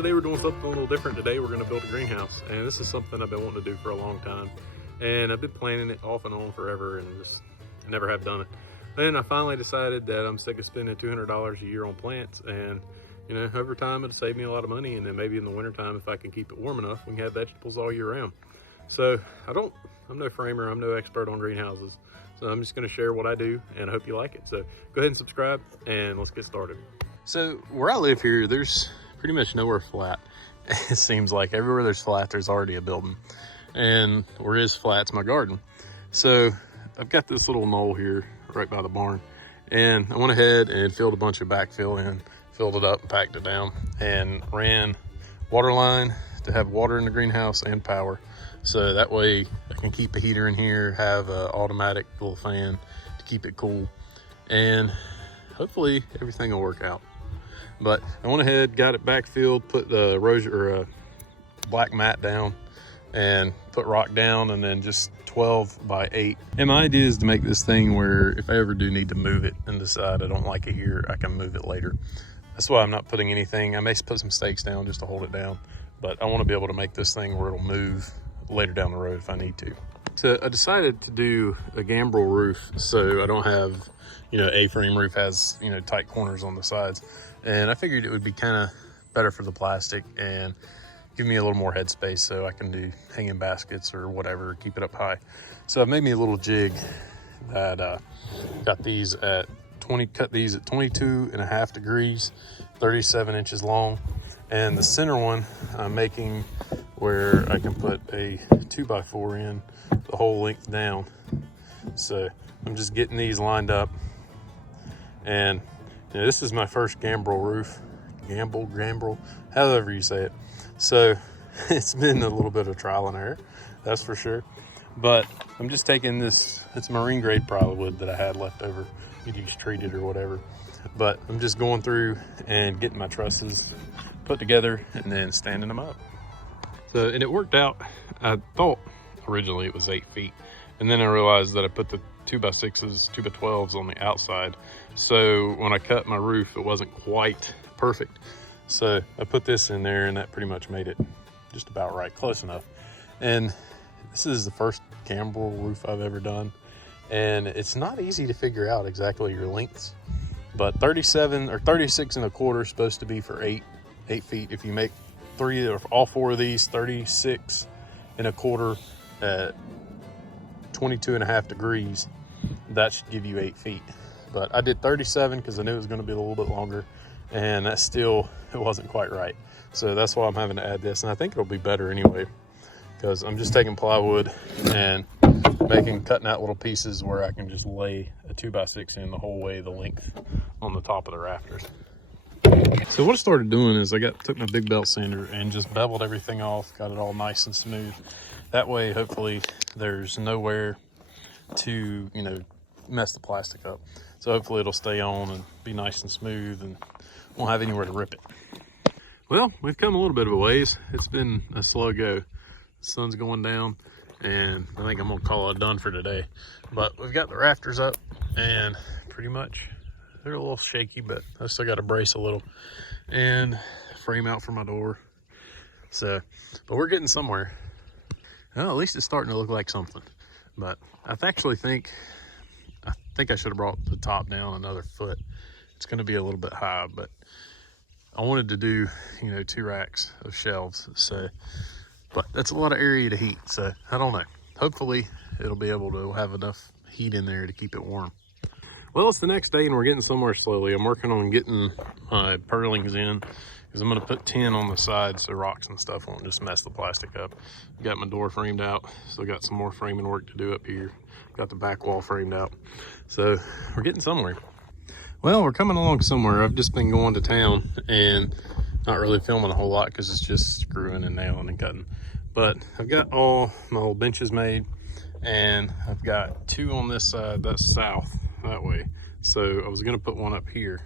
today we're doing something a little different. Today we're going to build a greenhouse, and this is something I've been wanting to do for a long time, and I've been planning it off and on forever and just never have done it. Then I finally decided that I'm sick of spending $200 a year on plants, and you know, over time it'll save me a lot of money, and then maybe in the wintertime, if I can keep it warm enough, we can have vegetables all year round. So I'm no framer, I'm no expert on greenhouses, so I'm just going to share what I do, and I hope you like it. So go ahead and subscribe, and let's get started. So where I live here, there's pretty much nowhere flat. It seems like everywhere there's flat, there's already a building, and where it is flat's my garden. So I've got this little knoll here right by the barn, and I went ahead and filled a bunch of backfill in, filled it up and packed it down, and ran water line to have water in the greenhouse and power. So that way I can keep a heater in here, have an automatic little fan to keep it cool, and hopefully everything will work out. But I went ahead, got it backfilled, put the black mat down and put rock down, and then just 12 by 8. And my idea is to make this thing where if I ever do need to move it and decide I don't like it here, I can move it later. That's why I'm not putting anything. I may put some stakes down just to hold it down, but I want to be able to make this thing where it'll move later down the road if I need to. So I decided to do a gambrel roof, so I don't have, you know, A-frame roof has, you know, tight corners on the sides. And I figured it would be kind of better for the plastic and give me a little more headspace so I can do hanging baskets or whatever, keep it up high. So I've made me a little jig that got these at cut these at 22.5 degrees, 37 inches long. And the center one I'm making where I can put a 2x4 in the whole length down. So I'm just getting these lined up, and you know, this is my first gambrel roof, gambrel, however you say it. So it's been a little bit of trial and error, that's for sure. But I'm just taking this, it's marine grade plywood that I had left over. You could use treated or whatever. But I'm just going through and getting my trusses put together and then standing them up. So, and it worked out. I thought originally it was 8 feet. And then I realized that I put the 2x6s, 2x12s on the outside. So when I cut my roof, it wasn't quite perfect. So I put this in there, and that pretty much made it just about right, close enough. And this is the first gambrel roof I've ever done. And it's not easy to figure out exactly your lengths, but 37 or 36.25 is supposed to be for 8 feet. If you make all four of these 36.25 at 22.5 degrees, that should give you 8 feet. But I did 37 because I knew it was going to be a little bit longer, and that still, it wasn't quite right. So that's why I'm having to add this, and I think it'll be better anyway, because I'm just taking plywood and cutting out little pieces where I can just lay a 2x6 in the whole way the length on the top of the rafters. So what I started doing is I took my big belt sander and just beveled everything off, got it all nice and smooth. That way, hopefully, there's nowhere to, you know, mess the plastic up. So hopefully it'll stay on and be nice and smooth and won't have anywhere to rip it. Well, we've come a little bit of a ways. It's been a slow go. The sun's going down, and I think I'm gonna call it done for today. But we've got the rafters up, and pretty much they're a little shaky, but I still got to brace a little and frame out for my door. So, but we're getting somewhere. Well, at least it's starting to look like something. But I think I should have brought the top down another foot. It's going to be a little bit high, but I wanted to do, you know, 2 racks of shelves. So, but that's a lot of area to heat. So I don't know. Hopefully it'll be able to have enough heat in there to keep it warm. Well, it's the next day and we're getting somewhere slowly. I'm working on getting my purlings in, because I'm going to put tin on the side so rocks and stuff won't just mess the plastic up. Got my door framed out, still got some more framing work to do up here. Got the back wall framed out. So we're getting somewhere. Well, we're coming along somewhere. I've just been going to town and not really filming a whole lot because it's just screwing and nailing and cutting. But I've got all my old benches made, and I've got 2 on this side, that's south, that way. So I was gonna put one up here,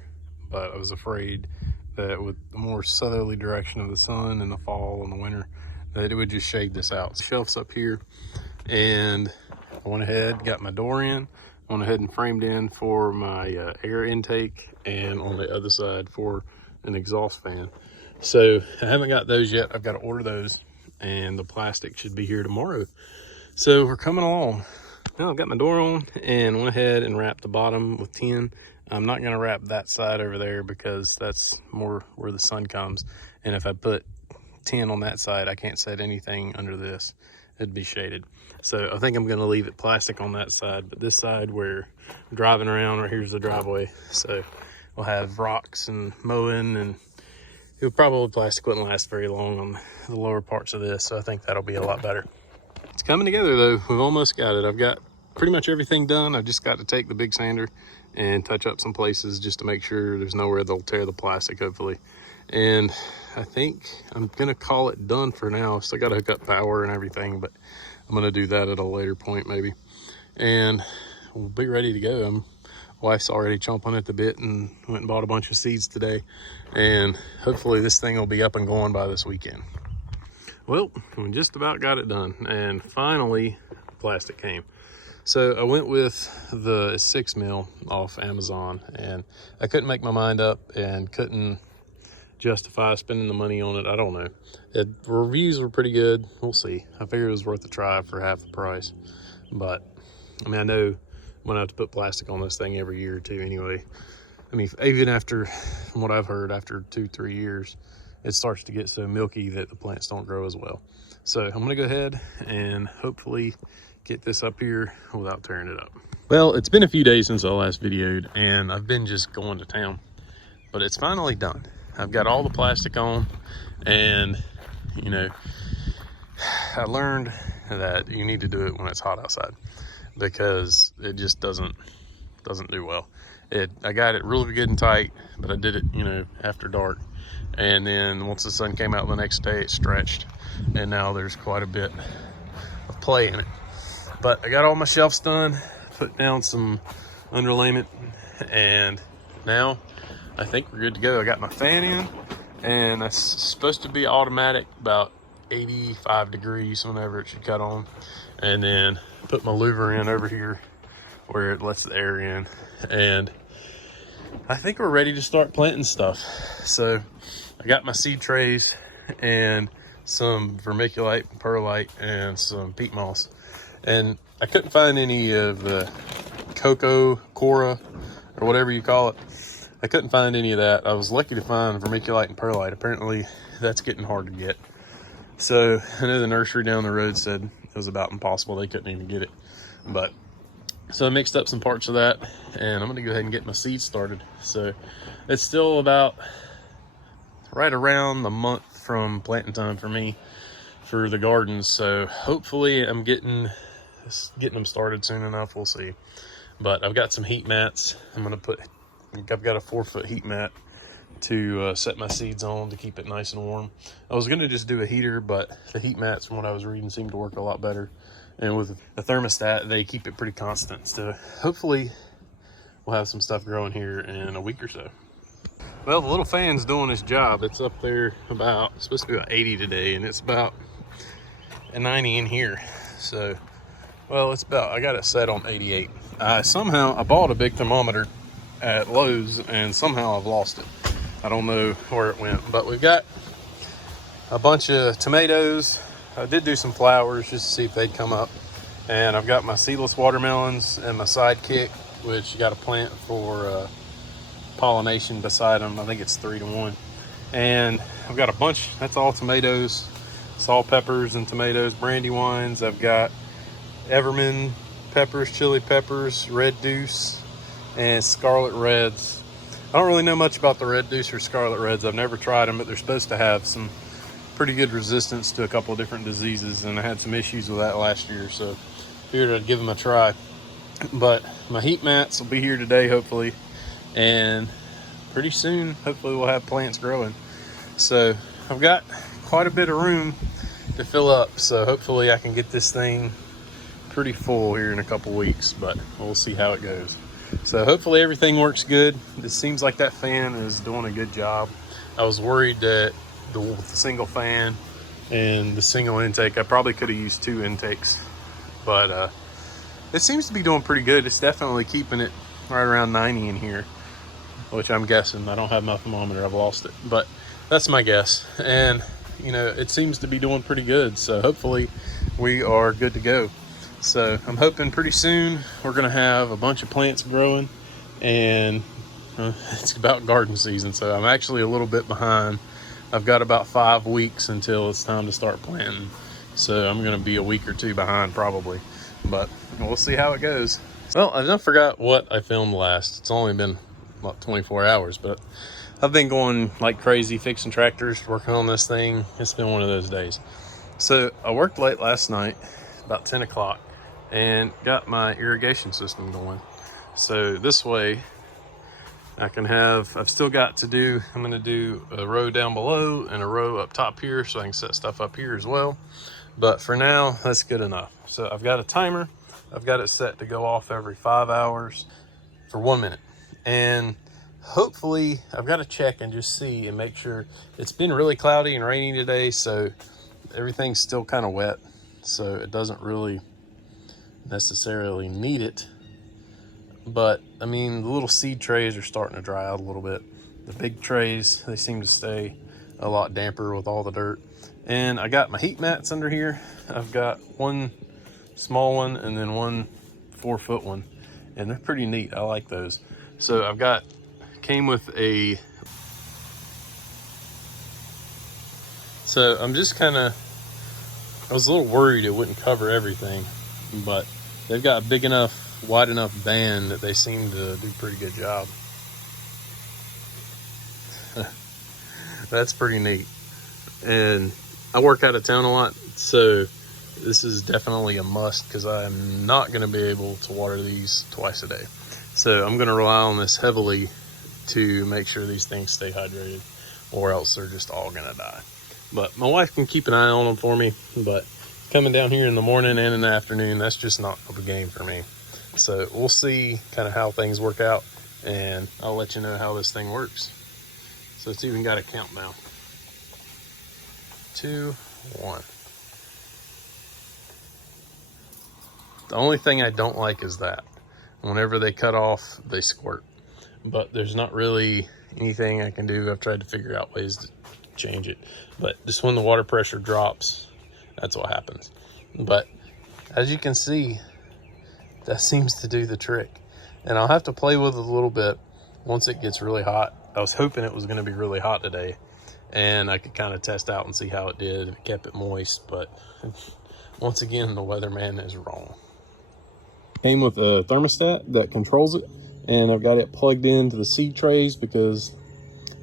but I was afraid that with the more southerly direction of the sun in the fall and the winter, that it would just shade this out. Shelves up here, and I went ahead, got my door in, went ahead and framed in for my air intake, and on the other side for an exhaust fan. So I haven't got those yet. I've got to order those, and the plastic should be here tomorrow. So we're coming along. Now I've got my door on and went ahead and wrapped the bottom with tin. I'm not gonna wrap that side over there because that's more where the sun comes. And if I put tin on that side, I can't set anything under this. It'd be shaded. So I think I'm gonna leave it plastic on that side, but this side where I'm driving around, right here's the driveway. So we'll have rocks and mowing, and plastic wouldn't last very long on the lower parts of this. So I think that'll be a lot better. It's coming together though. We've almost got it. I've got pretty much everything done. I've just got to take the big sander and touch up some places just to make sure there's nowhere they'll tear the plastic, hopefully. And I think I'm gonna call it done for now. Still got to hook up power and everything, but I'm gonna do that at a later point maybe. And we'll be ready to go. Wife's already chomping at the bit and went and bought a bunch of seeds today. And hopefully this thing will be up and going by this weekend. Well, we just about got it done, and finally plastic came. So I went with the 6 mil off Amazon, and I couldn't make my mind up and couldn't justify spending the money on it. I don't know. The reviews were pretty good. We'll see. I figured it was worth a try for half the price. But I mean, I know I'm gonna have to put plastic on this thing every year or two anyway. I mean, even after, from what I've heard, after 2-3 years, it starts to get so milky that the plants don't grow as well. So I'm gonna go ahead and hopefully get this up here without tearing it up. Well, it's been a few days since I last videoed, and I've been just going to town, but it's finally done. I've got all the plastic on, and you know, I learned that you need to do it when it's hot outside because it just doesn't do well. I got it really good and tight, but I did it, you know, after dark. And then once the sun came out the next day, it stretched, and now there's quite a bit of play in it. But I got all my shelves done, put down some underlayment, and now I think we're good to go. I got my fan in, and it's supposed to be automatic about 85 degrees whenever it should cut on. And then put my louver in over here where it lets the air in. And I think we're ready to start planting stuff. So I got my seed trays and some vermiculite, perlite, and some peat moss. And I couldn't find any of the cocoa, cora, or whatever you call it. I couldn't find any of that. I was lucky to find vermiculite and perlite. Apparently that's getting hard to get. So I know the nursery down the road said it was about impossible. They couldn't even get it. But so I mixed up some parts of that, and I'm gonna go ahead and get my seeds started. So it's still about right around the month from planting time for me for the gardens. So hopefully I'm getting them started soon enough. We'll see. But I've got some heat mats. I've got a 4-foot heat mat to set my seeds on to keep it nice and warm. I was gonna just do a heater, but the heat mats, from what I was reading, seem to work a lot better. And with the thermostat, they keep it pretty constant. So hopefully we'll have some stuff growing here in a week or so. Well, the little fan's doing its job. It's up there it's supposed to be about 80 today, and it's about a 90 in here. So, well, I got it set on 88. Somehow I bought a big thermometer at Lowe's, and somehow I've lost it. I don't know where it went, but we've got a bunch of tomatoes. I did do some flowers just to see if they'd come up. And I've got my seedless watermelons and my sidekick, which you got to plant for pollination beside them. I think it's 3 to 1. And I've got a bunch, that's all tomatoes, salt peppers and tomatoes, brandywines. I've got Everman peppers, chili peppers, red deuce, and scarlet reds. I don't really know much about the red deuce or scarlet reds. I've never tried them, but they're supposed to have some pretty good resistance to a couple of different diseases, and I had some issues with that last year, so figured I'd give them a try. But my heat mats will be here today, hopefully, and pretty soon, hopefully, we'll have plants growing. So I've got quite a bit of room to fill up, so hopefully I can get this thing pretty full here in a couple weeks, but we'll see how it goes. So hopefully everything works good. This seems like that fan is doing a good job. I was worried that the single fan and the single intake, I probably could have used 2 intakes, but it seems to be doing pretty good. It's definitely keeping it right around 90 in here, which I'm guessing. I don't have my thermometer, I've lost it, but That's my guess. And you know, it seems to be doing pretty good, so hopefully we are good to go. So I'm hoping pretty soon we're gonna have a bunch of plants growing, and it's about garden season, so I'm actually a little bit behind. I've got about 5 weeks until it's time to start planting, so I'm gonna be a week or two behind probably, but we'll see how it goes. Well, I just forgot what I filmed last. It's only been about 24 hours, but I've been going like crazy fixing tractors, working on this thing. It's been one of those days. So I worked late last night, about 10 o'clock, and got my irrigation system going. So this way I can have, I've still got to do, I'm gonna do a row down below and a row up top here, so I can set stuff up here as well. But for now, that's good enough. So I've got a timer. I've got it set to go off every 5 hours for 1 minute. And hopefully, I've got to check and just see and make sure. It's been really cloudy and rainy today, so everything's still kind of wet. So it doesn't really necessarily need it. But I mean, the little seed trays are starting to dry out a little bit. The big trays, they seem to stay a lot damper with all the dirt. And I got my heat mats under here. I've got one small one and then one 4-foot one, and they're pretty neat. I like those. So I've got, came with a, so I'm just kind of, I was a little worried it wouldn't cover everything, but they've got a big enough, wide enough band that they seem to do a pretty good job. That's pretty neat. And I work out of town a lot, so this is definitely a must, because I'm not going to be able to water these twice a day. So I'm going to rely on this heavily to make sure these things stay hydrated, or else they're just all going to die. But my wife can keep an eye on them for me, but coming down here in the morning and in the afternoon, that's just not the game for me. So we'll see kind of how things work out, and I'll let you know how this thing works. So it's even got a count now. 2, 1. The only thing I don't like is that whenever they cut off, they squirt. But there's not really anything I can do. I've tried to figure out ways to change it. But just when the water pressure drops, that's what happens. But as you can see, that seems to do the trick. And I'll have to play with it a little bit once it gets really hot. I was hoping it was going to be really hot today, and I could kind of test out and see how it did if it kept it moist. But once again, the weatherman is wrong. Came with a thermostat that controls it, and I've got it plugged into the seed trays because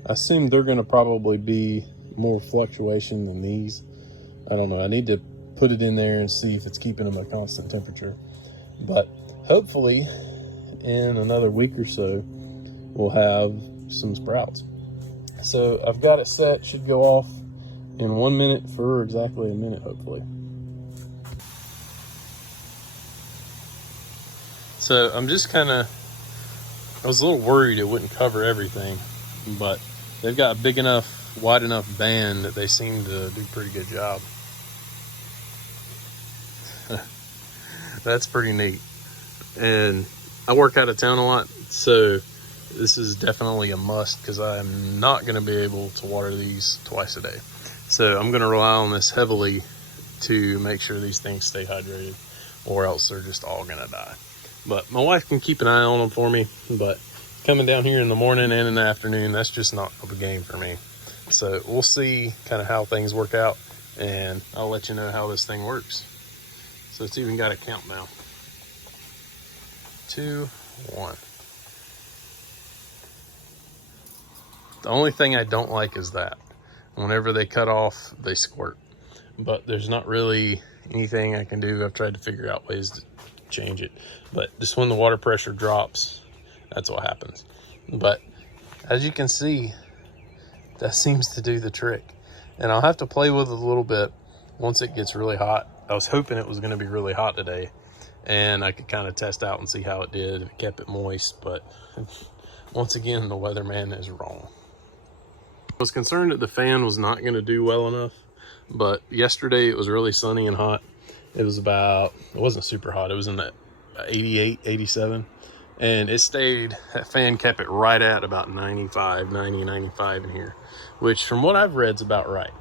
I assume they're going to probably be more fluctuation than these. I don't know. I need to put it in there and see if it's keeping them at a constant temperature. But hopefully in another week or so, we'll have some sprouts. So I've got it set, should go off in 1 minute for exactly a minute, hopefully. So I'm just kind of, I was a little worried it wouldn't cover everything, but they've got a big enough, wide enough band that they seem to do a pretty good job. That's pretty neat. And I work out of town a lot, so this is definitely a must, because I'm not going to be able to water these twice a day. So I'm going to rely on this heavily to make sure these things stay hydrated, or else they're just all going to die. But my wife can keep an eye on them for me, but coming down here in the morning and in the afternoon, that's just not the game for me. So we'll see kind of how things work out, and I'll let you know how this thing works. So it's even got a count now. 2, 1. The only thing I don't like is that whenever they cut off, they squirt. But there's not really anything I can do. I've tried to figure out ways to change it. But just when the water pressure drops, that's what happens. But as you can see, that seems to do the trick. And I'll have to play with it a little bit once it gets really hot. I was hoping it was going to be really hot today, and I could kind of test out and see how it did if it kept it moist. But once again, the weatherman is wrong. I was concerned that the fan was not going to do well enough, but yesterday it was really sunny and hot. It was about, it wasn't super hot. It was in that 88, 87. and it stayed, that fan kept it right at about 95 in here, which from what I've read is about right.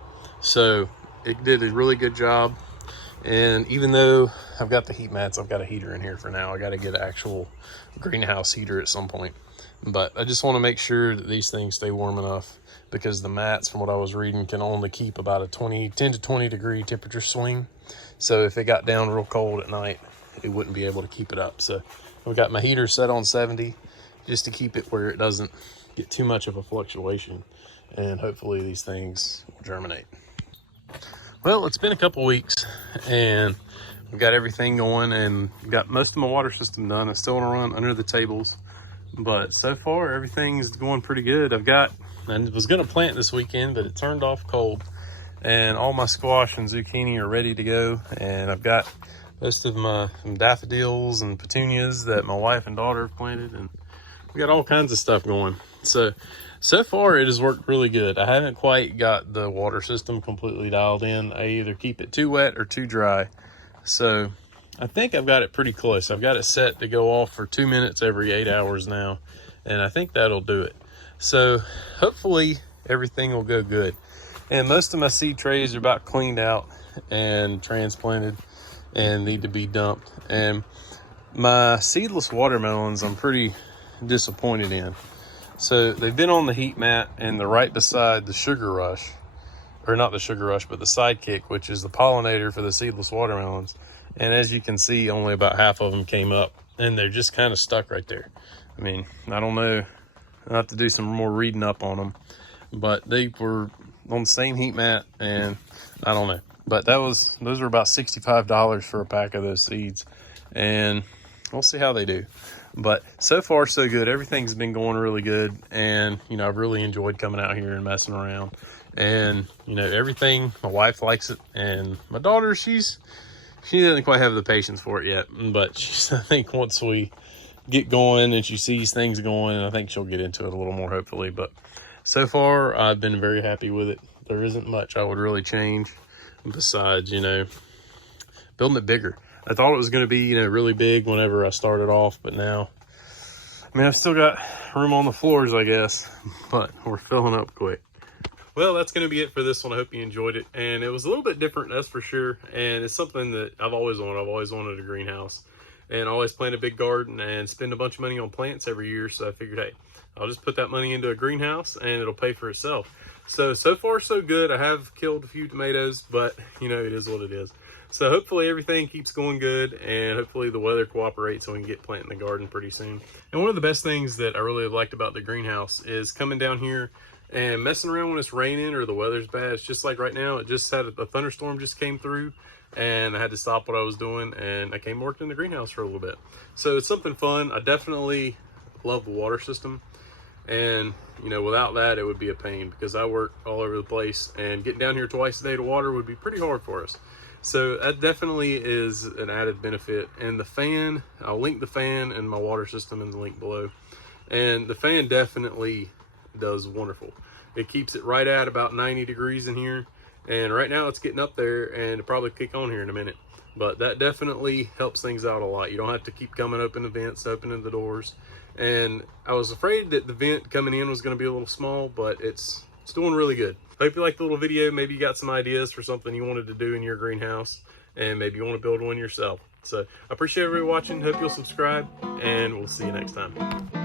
So it did a really good job. And even though I've got the heat mats, I've got a heater in here for now. I got to get an actual greenhouse heater at some point. But I just want to make sure that these things stay warm enough, because the mats, from what I was reading, can only keep about a 10 to 20 degree temperature swing. So if it got down real cold at night, it wouldn't be able to keep it up. So I've got my heater set on 70 just to keep it where it doesn't get too much of a fluctuation. And hopefully these things will germinate. Well, it's been a couple weeks and we've got everything going and got most of my water system done. I still want to run under the tables, but so far everything's going pretty good. I was going to plant this weekend, but it turned off cold, and all my squash and zucchini are ready to go. And I've got most of my daffodils and petunias that my wife and daughter have planted, and we got all kinds of stuff going. So far it has worked really good. I haven't quite got the water system completely dialed in. I either keep it too wet or too dry. So I think I've got it pretty close. I've got it set to go off for 2 minutes every 8 hours now, and I think that'll do it. So hopefully everything will go good. And most of my seed trays are about cleaned out and transplanted and need to be dumped. And my seedless watermelons I'm pretty disappointed in. So they've been on the heat mat, and they're right beside the sugar rush, or not the sugar rush, but the sidekick, which is the pollinator for the seedless watermelons. And as you can see, only about half of them came up, and they're just kind of stuck right there. I mean, I don't know, I'll have to do some more reading up on them, but they were on the same heat mat, and I don't know. But those were about $65 for a pack of those seeds, and we'll see how they do. But so far so good. Everything's been going really good, and I've really enjoyed coming out here and messing around. And everything, my wife likes it, and my daughter, she doesn't quite have the patience for it yet, but I think once we get going and she sees things going, I think she'll get into it a little more, hopefully. But so far I've been very happy with it. There isn't much I would really change besides building it bigger. I thought it was going to be, really big whenever I started off, but now, I've still got room on the floors, I guess, but we're filling up quick. Well, that's going to be it for this one. I hope you enjoyed it, and it was a little bit different, that's for sure, and it's something that I've always wanted. I've always wanted a greenhouse, and I always plan a big garden and spend a bunch of money on plants every year, so I figured, hey, I'll just put that money into a greenhouse, and it'll pay for itself. So far, so good. I have killed a few tomatoes, but, it is what it is. So hopefully everything keeps going good, and hopefully the weather cooperates so we can get planting the garden pretty soon. And one of the best things that I really have liked about the greenhouse is coming down here and messing around when it's raining or the weather's bad. It's just like right now, it just had a thunderstorm just came through, and I had to stop what I was doing, and I came and worked in the greenhouse for a little bit. So it's something fun. I definitely love the water system, and without that it would be a pain, because I work all over the place, and getting down here twice a day to water would be pretty hard for us. So that definitely is an added benefit. And the fan, I'll link the fan and my water system in the link below. And the fan definitely does wonderful. It keeps it right at about 90 degrees in here. And right now it's getting up there, and it'll probably kick on here in a minute. But that definitely helps things out a lot. You don't have to keep coming open the vents, opening the doors. And I was afraid that the vent coming in was going to be a little small, but it's doing really good. Hope you liked the little video. Maybe you got some ideas for something you wanted to do in your greenhouse, and maybe you want to build one yourself. So I appreciate everybody watching. Hope you'll subscribe, and we'll see you next time.